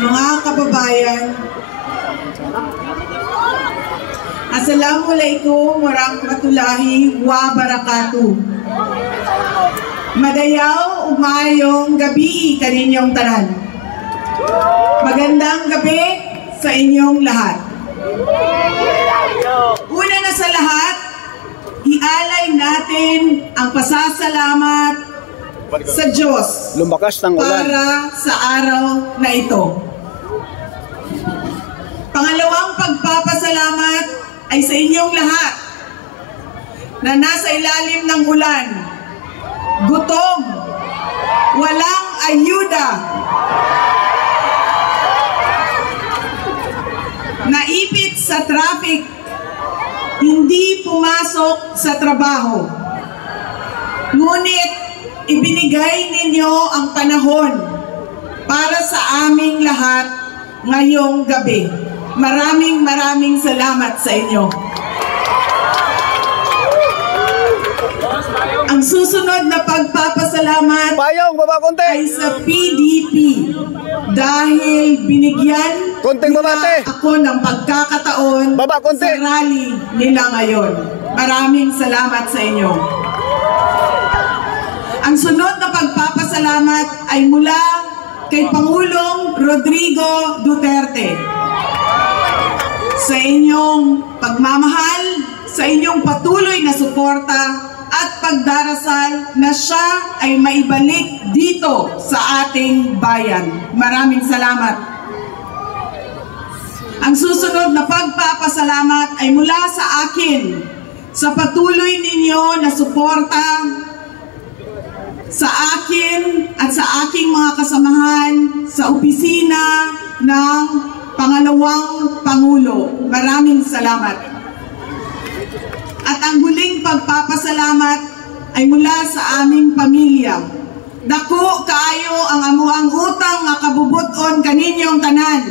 Mga kababayan, Assalamualaikum warahmatullahi wabarakatuh. Madayaw umayong gabi kaninyong tanan. Magandang gabi sa inyong lahat. Una na sa lahat, ialay natin ang pasasalamat sa Diyos para sa araw na ito. Pangalawang pagpapasalamat ay sa inyong lahat na nasa ilalim ng ulan, gutom, walang ayuda, naipit sa traffic, hindi pumasok sa trabaho. Ngunit ibinigay ninyo ang panahon para sa aming lahat ngayong gabi. Maraming salamat sa inyo. Ang susunod na pagpapasalamat ay sa PDP dahil binigyan nila ako ng pagkakataon sa rally nila ngayon. Maraming salamat sa inyo. Ang sunod na pagpapasalamat ay mula kay Pangulong Rodrigo Duterte. Sa inyong pagmamahal, sa inyong patuloy na suporta at pagdarasal na siya ay maibalik dito sa ating bayan. Maraming salamat. Ang susunod na pagpapasalamat ay mula sa akin, sa patuloy ninyo na suporta sa akin at sa aking mga kasamahan sa opisina ng Pangalawang Pangulo. Maraming salamat. At ang huling pagpapasalamat ay mula sa aming pamilya. Dako kaayo ang amuang utang nga kabubuton kaninyong tanan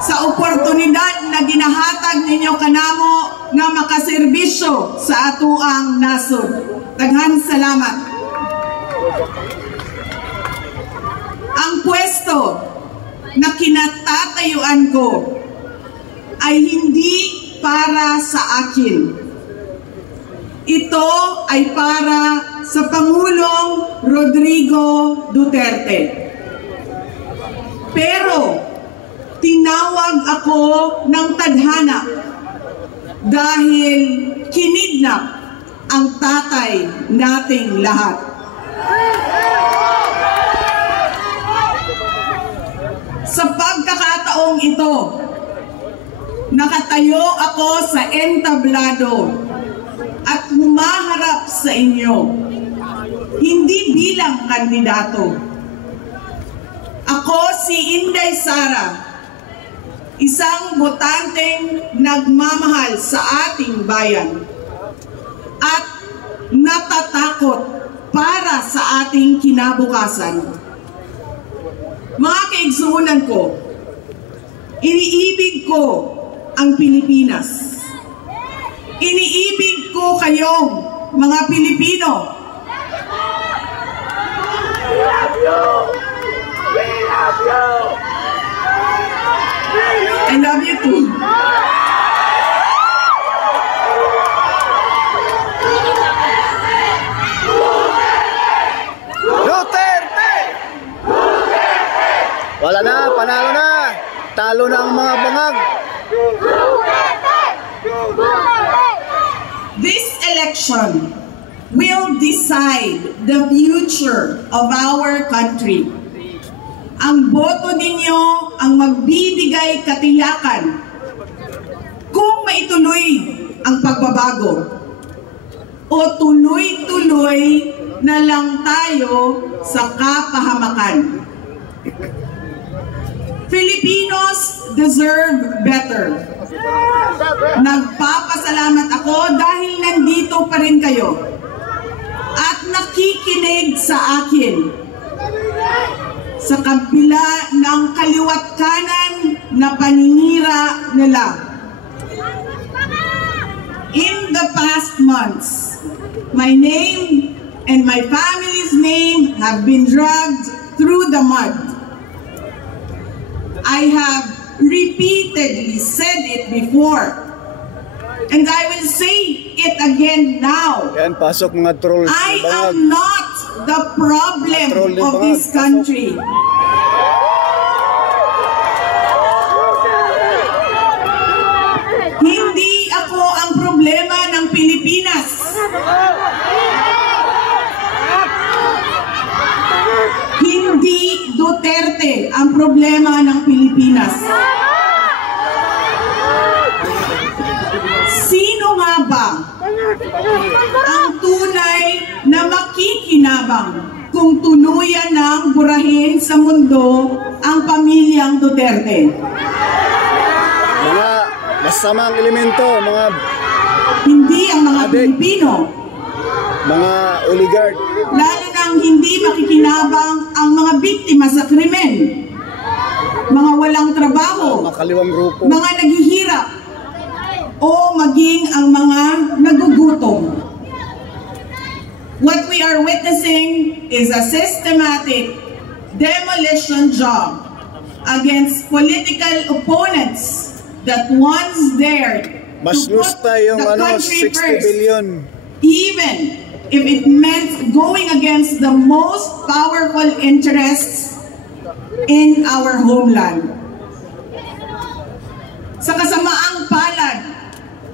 sa oportunidad na ginahatag ninyo kanamo nga makaserbisyo sa atuang nasod. Daghan salamat. Ang pwesto na kinatatayuan ko ay hindi para sa akin. Ito ay para sa Pangulong Rodrigo Duterte. Pero tinawag ako ng tadhana dahil kinidnap ang tatay nating lahat. Sa pagkakataong ito, nakatayo ako sa entablado at humaharap sa inyo, hindi bilang kandidato. Ako si Inday Sara, isang botanteng nagmamahal sa ating bayan at natatakot para sa ating kinabukasan. Mga kaigsuunan ko, iniibig ko ang Pilipinas. Iniibig ko kayong mga Pilipino. We love you! We love you! I love you too. Wala na, panalo na. Talo na ang mga bangag. This election will decide the future of our country. Ang boto ninyo ang magbibigay katiyakan kung maituloy ang pagbabago o tuloy-tuloy na lang tayo sa kapahamakan. Filipinos deserve better. Nagpapasalamat ako dahil nandito pa rin kayo at nakikinig sa akin sa kabila ng kaliwat kanan na paninira nila. In the past months, my name and my family's name have been dragged through the mud. I have repeatedly said it before. And I will say it again now. Yan, pasok mga trolls. I am not the problem of this country. Hindi ako ang problema ng Pilipinas. Hindi Duterte ang problema ng Pilipinas. Sino nga ba ang tunay na makikinabang kung tuluyan ng burahin sa mundo ang pamilyang Duterte? Mga masamang elemento, mga Hindi ang mga Pilipino. mga oligarch. Lalo nang hindi makikinabang ang mga biktima sa krimen. Mga walang trabaho, Makaliwang grupo. mga naghihirap, o maging ang mga nagugutom. What we are witnessing is a systematic demolition job against political opponents that once dared Mas to put lusta yung the ano, country 60 first, billion. even if it meant going against the most powerful interests in our homeland. Sa kasamaang palad,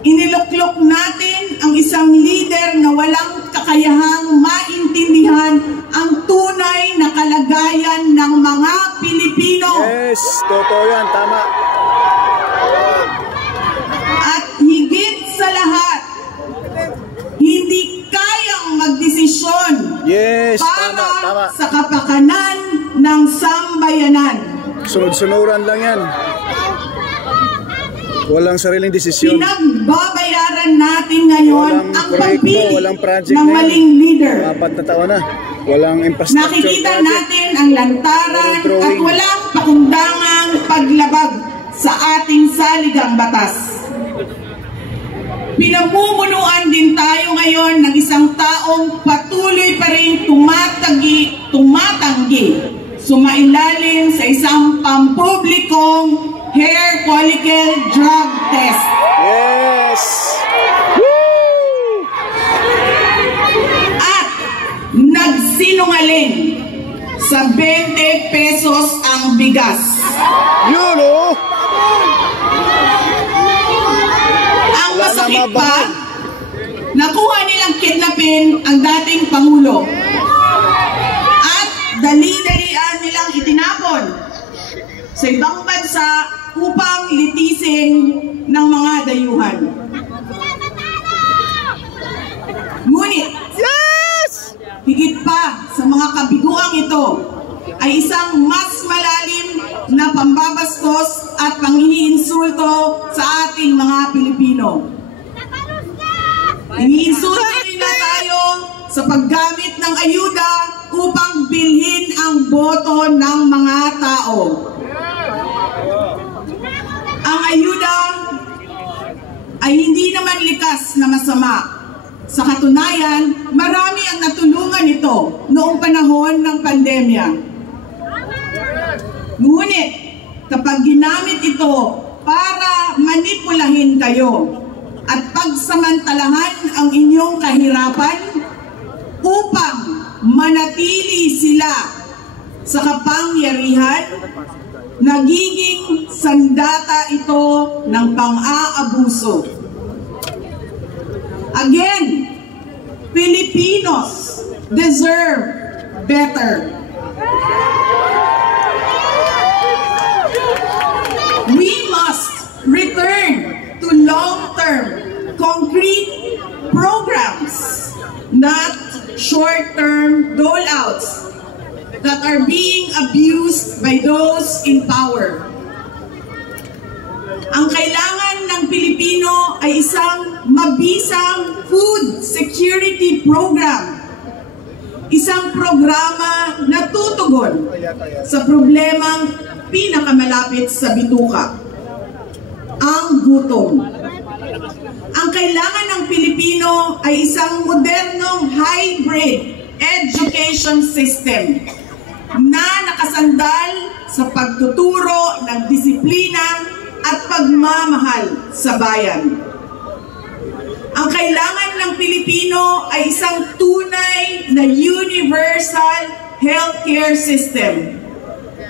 iniluklok natin ang isang leader na walang kakayahang maintindihan ang tunay na kalagayan ng mga Pilipino. Yes, totoo yan, tama. At higit sa lahat, hindi kayang magdesisyon Yes, para tama. sa kapakanan ng sambayanan. Sunod-sunuran lang yan. Walang sariling desisyon. Pinagbabayaran natin ngayon Walang ang proyekto, pagpili walang project ng na yan. maling leader. 4 na taon na. Walang infrastructure Nakikita project. natin ang lantaran Walang drawing. at walang pakundangang paglabag sa ating saligang batas. Pinamumunuan din tayo ngayon ng isang taong patuloy pa rin tumatanggi, sumailalim sa isang pampublikong hair follicle drug test. Yes! At nagsinungaling sa 20 pesos ang bigas. Yun, oh! Ang Wala masakit na pa, mabahal. nakuha nilang kidnapin ang dating Pangulo. At dali-dalian nilang itinapon sa ibang bansa upang litisin ng mga dayuhan. Ngunit, Yes! higit pa sa mga kabiguang ito ay isang mas malalim na pambabastos at pang-iniinsulto sa ating mga Pilipino. Iniinsulto nila tayo sa paggamit ng ayuda upang bilhin ang boto ng mga tao. Ang ayuda ay hindi naman likas na masama. Sa katunayan, marami ang natulungan ito noong panahon ng pandemya. Ngunit, kapag ginamit ito para manipulahin kayo at pagsamantalahan ang inyong kahirapan upang manatili sila sa kapangyarihan, nagiging sandata ito ng pang-aabuso. Again, Filipinos deserve better. We must return to long-term, concrete programs, not short-term dole-outs that are being abused by those in power. Ang kailangan ng Pilipino ay isang mabisang food security program. Isang programa na tutugon sa problemang pinakamalapit sa bituka, ang gutom. Ang kailangan ng Pilipino ay isang modernong hybrid education system na nakasandal sa pagtuturo ng disiplina at pagmamahal sa bayan. Ang kailangan ng Pilipino ay isang tunay na universal healthcare system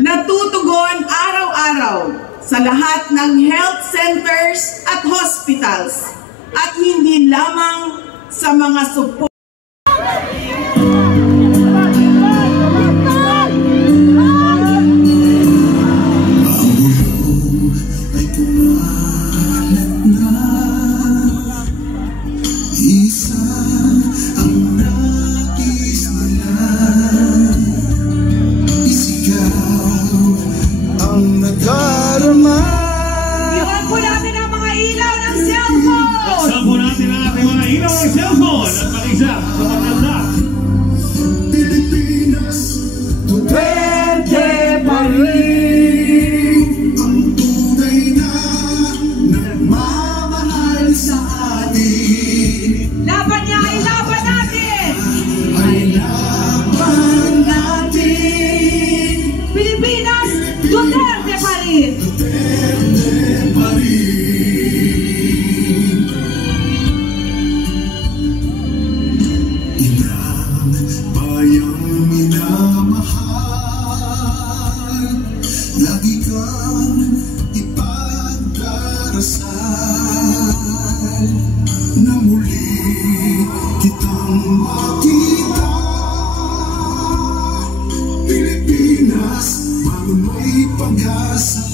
na tutugon araw-araw sa lahat ng health centers at hospitals at hindi lamang sa mga support. Lagi kang ipagdarasal na muli kitang makita. Pilipinas, bago may pag-asa.